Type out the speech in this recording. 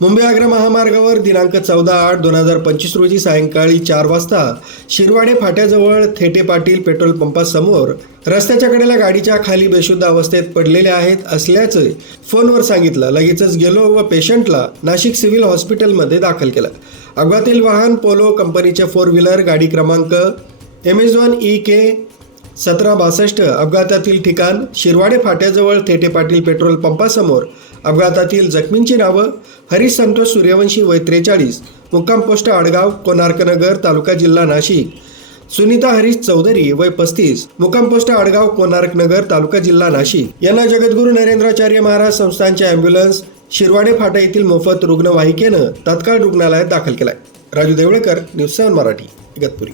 मुंबई आग्रा महामार्गावर दिनांक चौदा आठ दोन हजार पंचवीस रोजी सायंकाळी चार वाजता शिरवाडे फाट्याजवळ थेटे पाटील पेट्रोल पंपासमोर रस्त्याच्या कडेला गाडीच्या खाली बेशुद्ध अवस्थेत पडलेले आहेत असल्याचं फोनवर सांगितलं. लगेचच गेलो व पेशंटला नाशिक सिव्हिल हॉस्पिटलमध्ये दाखल केलं. अपघातील वाहन पोलो कंपनीचे फोर व्हीलर गाडी क्रमांक M S one E K सतरा बासष्ट अपघातातील ठिकाण शिरवाडे फाट्याजवळ थेटे पाटील पेट्रोल पंपासमोर. अपघातातील जखमींची नावं हरीश संतोष सूर्यवंशी वय त्रेचाळीस मुक्काम पोस्ट आडगाव कोणार्कनगर तालुका जिल्हा नाशिक. सुनीता हरीश चौधरी वय पस्तीस मुक्काम पोस्ट आडगाव कोणार्कनगर तालुका जिल्हा नाशिक. यांना जगद्गुरू नरेंद्राचार्य महाराज संस्थांच्या अँब्युलन्स शिरवाडे फाटा येथील मोफत रुग्णवाहिकेनं तात्काळ रुग्णालयात दाखल केलाय. Raju Devlekar news seven Marathi Igatpuri.